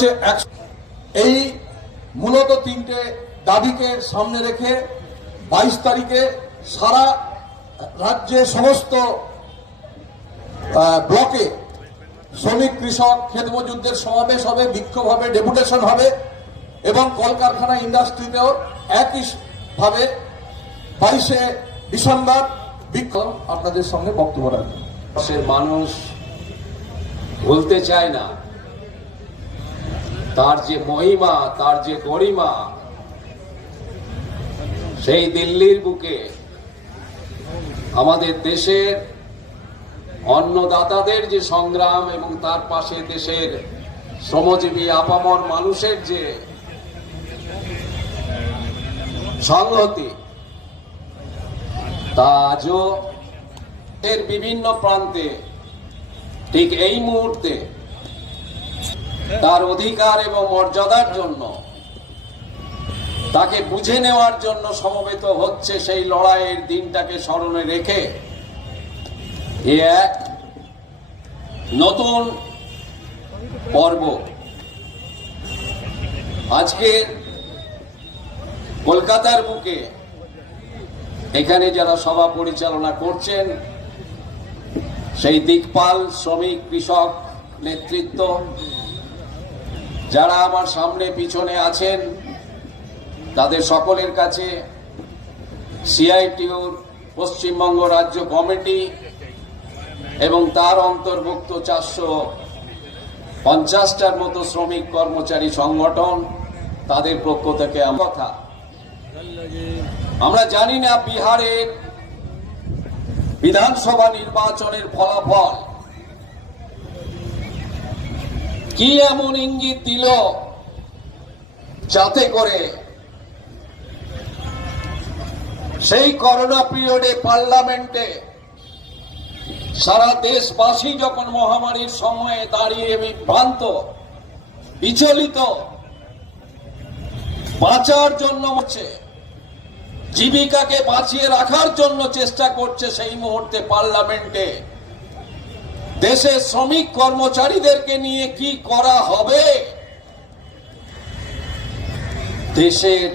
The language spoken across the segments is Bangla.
হচ্ছে এই মূলত তিনটে দাবিকে সামনে রেখে বাইশ তারিখে সারা রাজ্যে সমস্ত ব্লকে শ্রমিক, কৃষক ক্ষেত মজুরদের সমাবেশ হবে, বিক্ষোভ হবে, ডেপুটেশন হবে এবং কলকারখানা ইন্ডাস্ট্রিতেও একই ভাবে বাইশে ডিসেম্বর বিক্ষোভ। আপনাদের সঙ্গে বক্তব্য রাখবেন মানুষ ভুলতে চায় না। তার যে মহিমা, তার যে গরিমা, সেই দিল্লির বুকে আমাদের দেশের অন্নদাতাদের যে সংগ্রাম এবং তার পাশে দেশের শ্রমজীবী, আপামর মানুষের যে সংহতি, তা আজও এর বিভিন্ন প্রান্তে ঠিক এই মুহূর্তে তার অধিকার এবং মর্যাদার জন্য। তাকে বুঝে নেওয়ার জন্য সমবেত হচ্ছে সেই লড়াইয়ের দিনটাকে স্মরণে রেখে এ এক নতুন পর্ব। আজকে কলকাতার বুকে এখানে যারা সভা পরিচালনা করছেন, সেই দিকপাল, শ্রমিক, কৃষক, নেতৃত্ব যারা আমার সামনে পিছনে আছেন, তাদের সকলের কাছে সিআইটিউর পশ্চিমবঙ্গ রাজ্য কমিটি এবং তার অন্তর্ভুক্ত চারশো পঞ্চাশটার মতো শ্রমিক কর্মচারী সংগঠন তাদের পক্ষ থেকে কথা। আমরা জানি না বিহারের বিধানসভা নির্বাচনের ফলাফল। কি এমন ইঙ্গিত দিল যাতে করে সেই করোনা পিরিয়ডে পার্লামেন্টে সারা দেশবাসী যখন মহামারীর সময়ে দাঁড়িয়ে বিভ্রান্ত, বিচলিত, বাঁচার জন্য হচ্ছে জীবিকাকে বাঁচিয়ে রাখার জন্য চেষ্টা করছে সেই মুহূর্তে পার্লামেন্টে দেশের শ্রমিক কর্মচারীদেরকে নিয়ে কি করা হবে? দেশের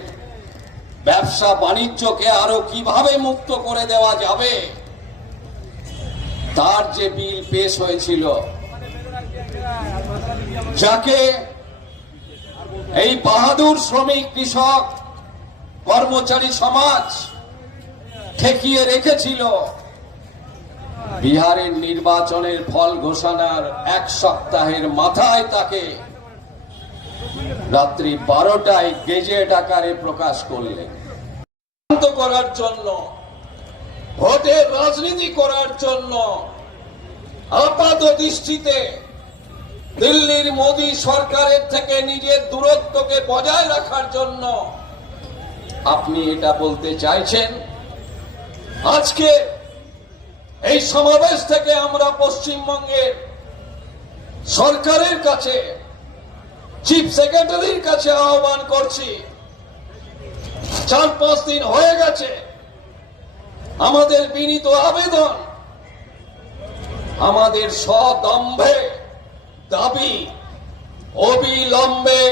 ব্যবসা বাণিজ্যকে আরও কীভাবে মুক্ত করে দেওয়া যাবে? তার যে বিল পেশ হয়েছিল, যাকে এই বাহাদুর শ্রমিক কৃষক কর্মচারী সমাজ ঠেকিয়ে রেখেছিল বিহারের নির্বাচনের ফল ঘোষণার এক সপ্তাহের মাথায় তাকে রাত্রি বারোটায় গেজেট আকারে প্রকাশ করলেন। করার জন্য, ভোটের রাজনীতি করার জন্য, আপাত দৃষ্টিতে দিল্লির মোদী সরকারের থেকে নিজের দূরত্বকে বজায় রাখার জন্য আপনি এটা বলতে চাইছেন? আজকে এই সমাবেশ থেকে আমরা পশ্চিমবঙ্গের সরকারের কাছে চিফ সেক্রেটারির কাছে আহ্বান করছি। চার পাঁচ দিন হয়ে গেছে। আমাদের বিনীত আবেদন, আমাদের সদম্ভে দাবি অবিলম্বে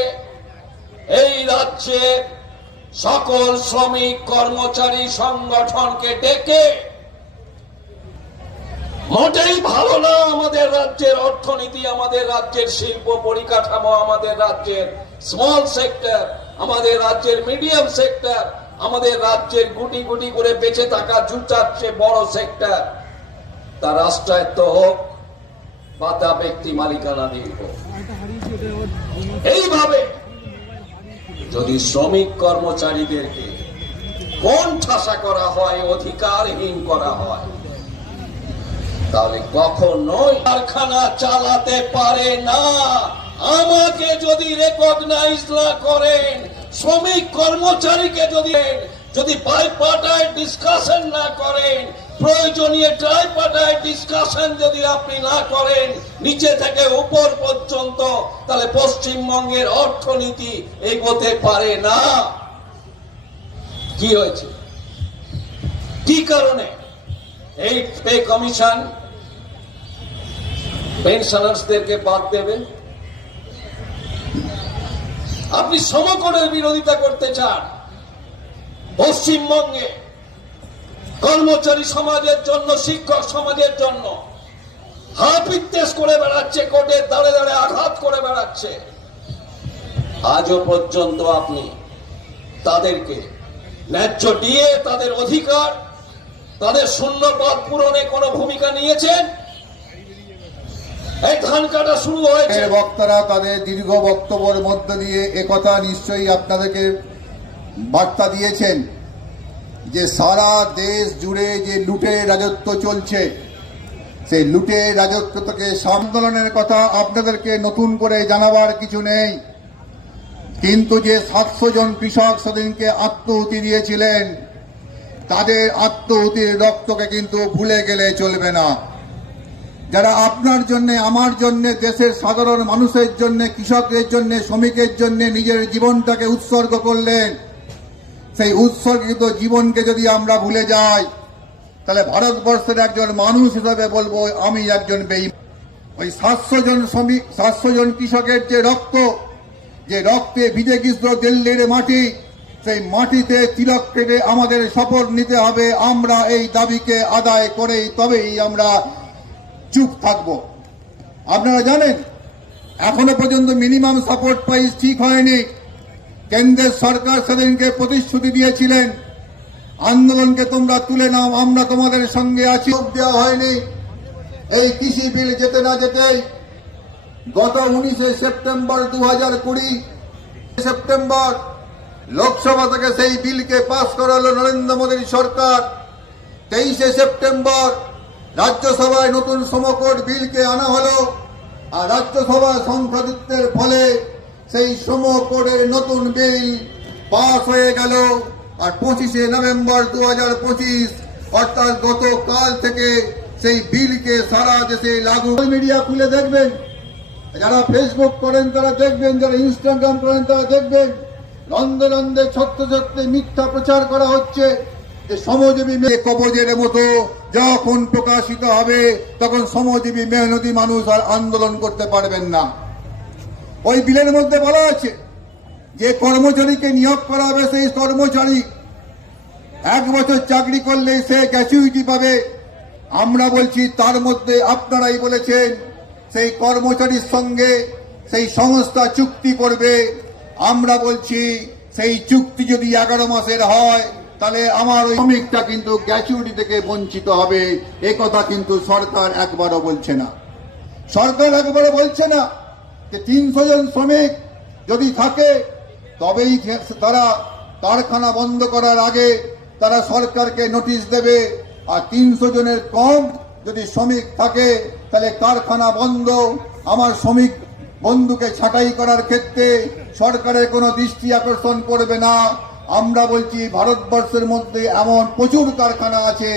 এই রাজ্যে সকল শ্রমিক কর্মচারী সংগঠনকে ডেকে মোটেই ভালো না, আমাদের রাজ্যের অর্থনীতি, আমাদের রাজ্যের শিল্প পরিকাঠামো, আমাদের রাজ্যের স্মল সেক্টর আমাদের রাজ্যের মিডিয়াম সেক্টর আমাদের রাজ্যের গুটি গুটি করে বেঁচে থাকা চেয়ে বড় সেক্টর তা রাষ্ট্রায়ত্ত হোক, বা তা ব্যক্তি মালিকানাধীন হোক। এইভাবে যদি শ্রমিক কর্মচারীদেরকে কোন ঠাসা করা হয়, অধিকারহীন করা হয় তাহলে কখনোই কারখানা চালাতে পারে না। আমাকে যদি রেকগনাইজ না করেন, শ্রমিক কর্মচারীকে যদি যদি বাইপার্টাইট ডিসকাশন না করেন, প্রয়োজনীয় ট্রাইপার্টাইট ডিসকাশন যদি আপনি না করেন, নিচে থেকে উপর পর্যন্ত, তাহলে পশ্চিমবঙ্গের অর্থনীতি এগোতে পারে না। কি হয়েছে? কি কারণে? এই পে কমিশন পেনশনার্সদেরকে বাদ দেবে। আপনি সমকোণের বিরোধিতা করতে চান, পশ্চিমবঙ্গে কর্মচারী সমাজের জন্য, শিক্ষক সমাজের জন্য হাপিত্তেস করে বেড়াচ্ছে কোর্টের দাঁড়ে দাঁড়ে আঘাত করে বেড়াচ্ছে। আজও পর্যন্ত আপনি তাদেরকে ন্যায্য দিয়ে তাদের অধিকার, তাদের শূন্য পদ পূরণে কোনো ভূমিকা নিয়েছেন? বক্তারা তাদের দীর্ঘ বক্তব্যের মধ্য দিয়ে একথা নিশ্চয়ই আপনাদেরকে বার্তা দিয়েছেন যে সারা দেশ জুড়ে যে লুটের রাজত্ব চলছে, সেই লুটের রাজত্ব থেকে আন্দোলনের কথা আপনাদেরকে নতুন করে জানাবার কিছু নেই। কিন্তু যে সাতশো জন কৃষক সেদিনকে আত্মহুতি দিয়েছিলেন, তাদের আত্মহুতির রক্তকে কিন্তু ভুলে গেলে চলবে না। যারা আপনার জন্য, আমার জন্য, দেশের সাধারণ মানুষের জন্য কৃষকদের জন্য, শ্রমিকের জন্য নিজের জীবনটাকে উৎসর্গ করলেন, সেই উৎসর্গিত জীবনকে যদি আমরা ভুলে যাই, তাহলে ভারতবর্ষের একজন মানুষ হিসাবে বলব, আমি একজন বেই ওই সাতশো জন শ্রমিক, সাতশো জন কৃষকের যে রক্ত, যে রক্তে ভিজে গিয়েছিল দিল্লির মাটি, সেই মাটিতে তিলক কেটে আমাদের শপথ নিতে হবে, আমরা এই দাবিকে আদায় করেই তবেই আমরা চুপ থাকব। আপনারা জানেন, এখনও পর্যন্ত মিনিমাম সাপোর্ট প্রাইস ঠিক হয়নি। কেন্দ্রের সরকার সেদিনকে প্রতিশ্রুতি দিয়েছিলেন, আন্দোলনকে তোমরা তুলে নাও, আমরা তোমাদের সঙ্গে আছি। দেওয়া হয়নি। এই কৃষি বিল যেতে না যেতেই গত উনিশে সেপ্টেম্বর দু হাজার কুড়ি সেপ্টেম্বর লোকসভা থেকে সেই বিলকে পাশ করালো নরেন্দ্র মোদীর সরকার। তেইশে সেপ্টেম্বর রাজ্যসভায় নতুন সমকট বিলকে আনা হলো, আর রাজ্যসভা সংখ্যাধিক্যের ফলে সেই সমকোটের নতুন বিল পাস হয়ে গেল। আর পঁচিশে নভেম্বর দু হাজার পঁচিশ, অর্থাৎ গতকাল থেকে সেই বিলকে সারা দেশে লাগু। মিডিয়া খুলে দেখবেন, যারা ফেসবুক করেন তারা দেখবেন, যারা ইনস্টাগ্রাম করেন তারা দেখবেন। লন্দে লন্দে ছত্র ছত্রে মিথ্যা প্রচার করা হচ্ছে। শ্রমজীবী মেয়ে কবজের মতো যখন প্রকাশিত হবে, তখন শ্রমজীবী মেহনতি মানুষ আর আন্দোলন করতে পারবেন না। ওই বিলের মধ্যে বলা আছে, যে কর্মচারীকে নিয়োগ করা হবে সেই কর্মচারী এক বছর চাকরি করলে সে গ্যাচুইটি পাবে। আমরা বলছি, তার মধ্যে আপনারাই বলেছেন, সেই কর্মচারীর সঙ্গে সেই সংস্থা চুক্তি করবে। আমরা বলছি, সেই চুক্তি যদি এগারো মাসের হয় তাহলে আমার ওই শ্রমিকটা কিন্তু গ্যাচুইটি থেকে বঞ্চিত হবে। এ কথা কিন্তু সরকার একবারও বলছে না। সরকার একবারও বলছে না যে তিনশো জন শ্রমিক যদি থাকে, তবেই তারা কারখানা বন্ধ করার আগে তারা সরকারকে নোটিশ দেবে। আর তিনশো জনের কম যদি শ্রমিক থাকে, তাহলে কারখানা বন্ধ। আমার শ্রমিক বন্ধুকে ছাঁটাই করার ক্ষেত্রে সরকারের কোনো দৃষ্টি আকর্ষণ করবে না। আমরা বলছি ভারতবর্ষের মধ্যে এমন প্রচুর কারখানা আছে,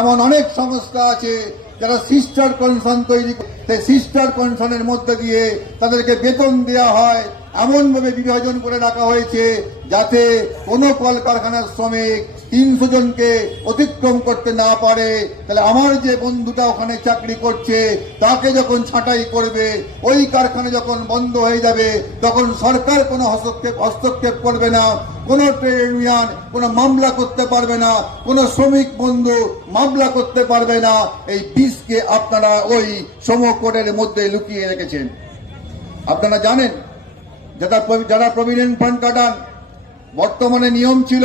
এমন অনেক সংস্থা আছে যারা সিস্টার কনসার্ন তৈরি সেই সিস্টার কনসার্নের মধ্যে দিয়ে তাদেরকে বেতন দেওয়া হয়, এমনভাবে বিভাজন করে রাখা হয়েছে যাতে কোনো কলকারখানার শ্রমিক তিনশো জনকে অতিক্রম করতে না পারে। তাহলে আমার যে বন্ধুটা ওখানে চাকরি করছে, তাকে যখন ছাঁটাই করবে, ওই কারখানা যখন বন্ধ হয়ে যাবে, তখন সরকার কোনো হস্তক্ষেপ হস্তক্ষেপ করবে না। কোনো ট্রেড ইউনিয়ন, কোনো মামলা করতে পারবে না, কোনো শ্রমিক বন্ধু মামলা করতে পারবে না। এই বিষকে আপনারা ওই সমকোটের মধ্যে লুকিয়ে রেখেছেন। আপনারা জানেন, যারা যারা প্রভিডেন্ট ফান্ড কাটান বর্তমানে নিয়ম ছিল,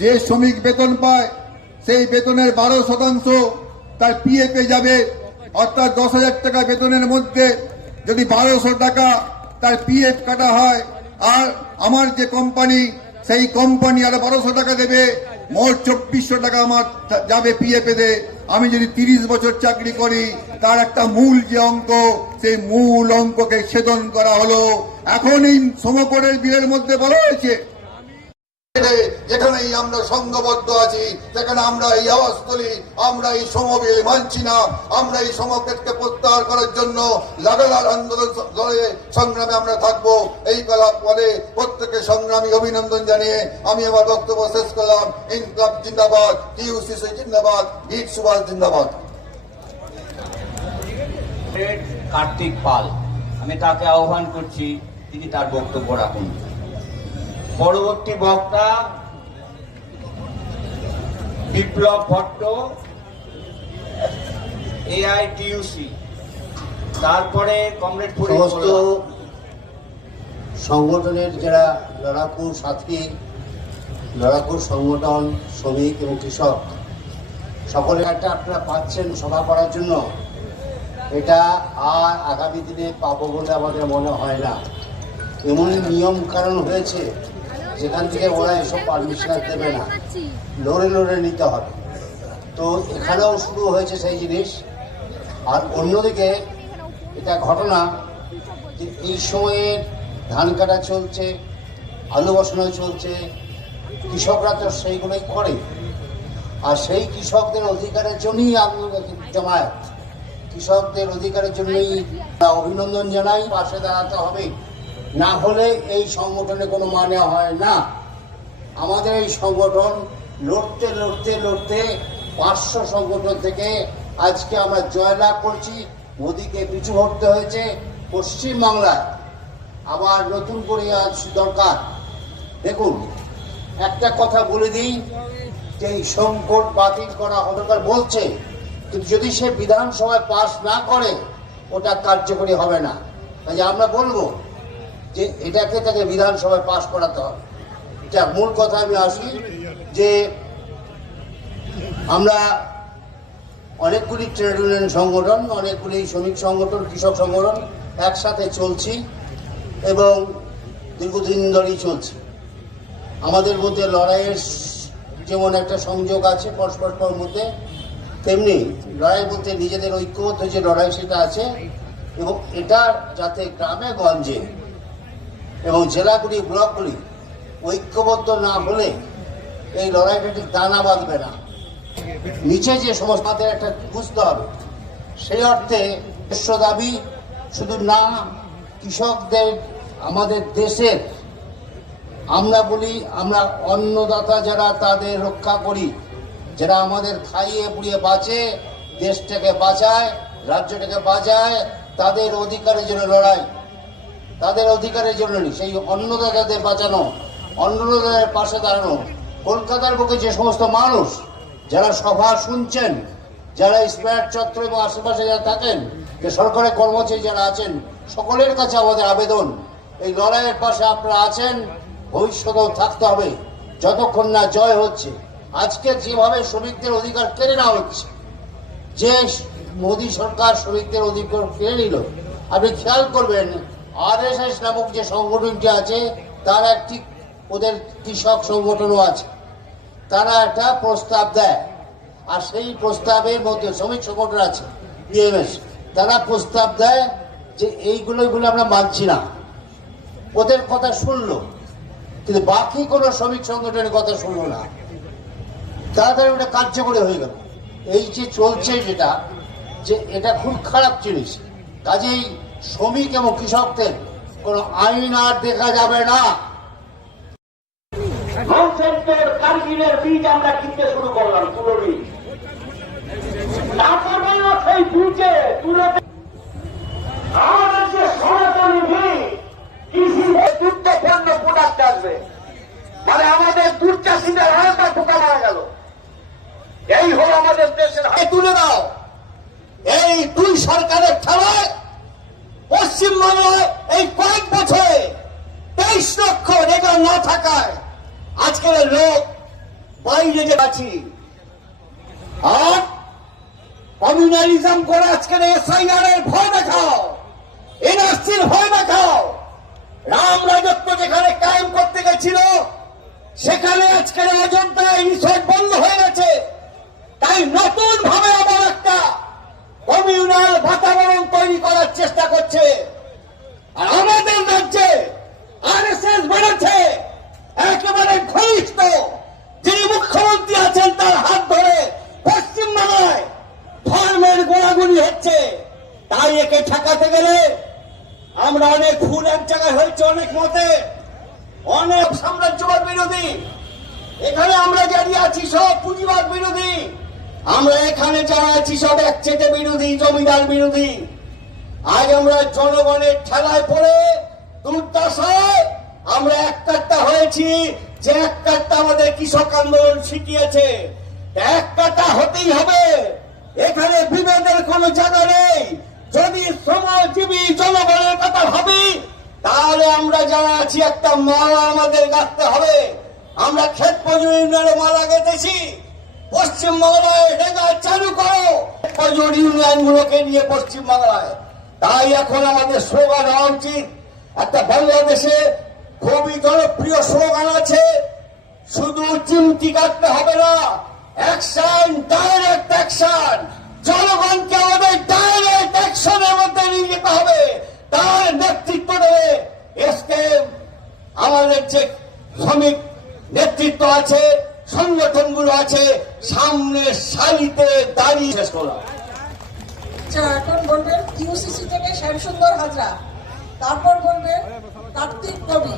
যে শ্রমিক বেতন পায়, সেই বেতনের বারো শতাংশ তার পিএফে যাবে। অর্থাৎ দশ হাজার টাকা বেতনের মধ্যে যদি বারোশো টাকা তার পিএফ কাটা হয়। আর আমার যে কোম্পানি সেই কোম্পানি আরও বারোশো টাকা দেবে। মোট চব্বিশশো টাকা আমার যাবে পিএফে দে আমি যদি তিরিশ বছর চাকরি করি, তার একটা মূল যে অঙ্ক, সেই মূল অঙ্ককে ছেদন করা হলো। এখন এই সমকরের বিলের মধ্যে বলা হয়েছে। যেখানেই আমরা সংঘবদ্ধ আছি, সেখানে আমরা এই আওয়াজ তুলি, আমরা এই সমবিল মানছি না, আমরা এই সমকেটকে প্রত্যাহার করার জন্য লাগালার আন্দোলন দলে সংগ্রামে আমরা থাকব। এই কলা পরে প্রত্যেকে সংগ্রামী অভিনন্দন জানিয়ে আমি আমার বক্তব্য শেষ করলাম। ইনকাব জিন্দাবাদ টিউসিসি জিন্দাবাদ ঈদ সুভাষ জিন্দাবাদ। কার্তিক পাল, আমি তাকে আহ্বান করছি, তিনি তার বক্তব্য রাখুন। পরবর্তী বক্তা বিপ্লব ভট্ট এআইটিউসি তারপরে কমরেড সমস্ত সংগঠনের যারা লড়াকু সাথী লড়াকু সংগঠন শ্রমিক এবং কৃষক সকলে একটা আপনারা পাচ্ছেন সভা করার জন্য। এটা আর আগামী দিনে পাবো বলে আমাদের মনে হয় না। এমন নিয়ম কারণ হয়েছে। যেখান থেকে ওরা এসব পারমিশন দেবে না। লড়ে লড়ে নিতে হবে। তো এখানেও শুরু হয়েছে সেই জিনিস। আর অন্যদিকে এটা ঘটনা যে এই সময়ে ধান কাটা চলছে, আলু বসানো চলছে, কৃষকরা তো সেইগুলোই করে। আর সেই কৃষকদের অধিকারের জন্যই আন্দোলন জামায়াত। কৃষকদের অধিকারের জন্যই অভিনন্দন জানাই, পাশে দাঁড়াতে হবে। না হলে এই সংগঠনে কোনো মানে হয় না। আমাদের এই সংগঠন লড়তে লড়তে লড়তে পাঁচশো সংগঠন থেকে আজকে আমরা জয়লাভ করছি। মোদীকে পিছু হটতে হয়েছে পশ্চিমবাংলায়। আবার নতুন করে আজ দরকার। দেখুন, একটা কথা বলে দিই, যে এই সংকট বাতিল করা দরকার বলছে, কিন্তু যদি সে বিধানসভায় পাশ না করে, ওটা কার্যকরী হবে না। কাজে আমরা বলব যে এটাকে তাকে বিধানসভায় পাস করাতে হবে। যা মূল কথা আমি আসি যে আমরা অনেকগুলি ট্রেড ইউনিয়ন সংগঠন, অনেকগুলি শ্রমিক সংগঠন, কৃষক সংগঠন একসাথে চলছি এবং দীর্ঘদিন ধরেই চলছে। আমাদের মধ্যে লড়াইয়ের যেমন একটা সংযোগ আছে পরস্পর মধ্যে, তেমনি লড়াই বলতে নিজেদের ঐক্যবদ্ধ যে লড়াই সেটা আছে এবং এটা যাতে গ্রামে গঞ্জে এবং জেলাগুলি ব্লকগুলি ঐক্যবদ্ধ না হলে এই লড়াইটা ঠিক দানা বাঁধবে না। নিচে যে সমস্ত আমাদের একটা বুঝতে হবে, সেই অর্থে বিশ্ব দাবি, শুধু না, কৃষকদের, আমাদের দেশের, আমরা বলি আমরা অন্নদাতা যারা তাদের রক্ষা করি, যারা আমাদের খাইয়ে পুড়িয়ে বাঁচে, দেশটাকে বাঁচায়, রাজ্যটাকে বাঁচায়, তাদের অধিকারের জন্য লড়াই। তাদের অধিকারের জন্য নেই। সেই অন্নদাতাদের বাঁচানো অন্নদাতাদের পাশে দাঁড়ানো, কলকাতার বুকে যে সমস্ত মানুষ, যারা সভা শুনছেন, যারা স্পেয়ার চত্বর এবং আশেপাশে যারা থাকেন, যে সরকারের কর্মচারী যারা আছেন, সকলের কাছে আমাদের আবেদন, এই লড়াইয়ের পাশে আপনারা আছেন, ভবিষ্যতেও থাকতে হবে, যতক্ষণ না জয় হচ্ছে। আজকে যেভাবে শ্রমিকদের অধিকার কেড়ে নেওয়া হচ্ছে, যে মোদী সরকার শ্রমিকদের অধিকার কেড়ে নিল, আপনি খেয়াল করবেন আর নামক যে সংগঠনটি আছে, তার একটি ওদের কৃষক সংগঠনও আছে। তারা একটা প্রস্তাব দেয়, আর সেই প্রস্তাবের মধ্যে শ্রমিক সংগঠন আছে বিএমএস তারা প্রস্তাব দেয় যে এইগুলো এগুলো আমরা মানছি না। ওদের কথা শুনলো, কিন্তু বাকি কোনো শ্রমিক সংগঠনের কথা শুনলো না। তাড়াতাড়ি ওটা কার্যকরী হয়ে গেল। এই যে চলছে যেটা, যে এটা খুব খারাপ জিনিস। কাজেই শ্রমিক এবং কৃষকদের কোনো আইন আর দেখা যাবে না। কার্গিলের বীজ আমরা কিনতে শুরু করলাম তুলো বীজ। তারপরেও সেই বীজে তুলোতে আমাদের যে সনাতনী বীজ। কৃষি যুদ্ধ প্রোডাক্ট আসবে? মানে আমাদের দুধ চাষিদের হালকা ঢোকা মারা গেল। এই হল আমাদের দেশের তুলে দাও। এই দুই সরকারের খেলায় পশ্চিমবাংলায় এই কয়েক বছরে তেইশ লক্ষ রেগা না থাকায় আজকের লোক বাইরে যে আছি। আর কমিউনালিজম করে আজকের এসআইআর এর ভয় দেখাও, এনআরসির ভয় দেখাও। রাম রাজত্ব যেখানে কায়েম করতে গেছিল, সেখানে আজকের অযোধ্যায় রিসোর্ট বন্ধ হয়ে গেছে। তাই নতুন ভাবে আবার একটা কমিউনাল বাতাবরণ তৈরি করার চেষ্টা করছে। আর আমাদের রাজ্যে আরএসএস বেড়েছে। একেবারে ঘনিষ্ঠ। যিনি মুখ্যমন্ত্রী আছেন, তার হাত ধরে পশ্চিমবাংলায় ধর্মের গোড়াগুড়ি হচ্ছে। তাই একে ঠেকাতে গেলে আমরা অনেক ভুল এক জায়গায় হয়েছে, অনেক মতে। অনেক সাম্রাজ্যবাদ বিরোধী। এখানে আমরা দাঁড়িয়ে আছি, সব পুঁজিবাদ বিরোধী। আমরা এখানে যারা আছি, সব একচেটে বিরোধী, জমিদার বিরোধী। আজ আমরা জনগণের ঠেলায় পড়ে দুর্দশায় আমরা একটা হয়ে বলেছি যে এক কাটটা আমাদের কৃষক আন্দোলন শিখিয়েছে। এক কাটা হতেই হবে। এখানে বিভেদের কোনো জায়গা নেই। যদি শ্রমজীবী জনগণের কথা ভাবি, তাহলে আমরা যারা আছি, একটা মালা আমাদের গাঁথতে হবে। আমরা ক্ষেত মজুর মালা গেঁথেছি। পশ্চিম বাংলায় রেগা চালু করো। ইউনিয়ন গুলোকে নিয়ে পশ্চিম বাংলায়? তাই এখন আমাদের স্লোগান হওয়া উচিত। একটা বাংলাদেশে খুবই জনপ্রিয় স্লোগান আছে, শুধু চিমটি কাটতে হবে না অ্যাকশন ডাইরেক্ট অ্যাকশন জনগণকে আমাদের ডাইরেক্ট অ্যাকশনের মধ্যে নিয়ে যেতে হবে। তার নেতৃত্ব দেবে এসকে আমাদের যে শ্রমিক নেতৃত্ব আছে সংগঠনগুলো আছে, সামনে সারিতে দাঁড়িয়ে শেষ করা। আচ্ছা এখন বলবেন কিউসিসি থেকে শ্যামসুন্দর হাজরা, তারপর বলবেন কার্তিক কবি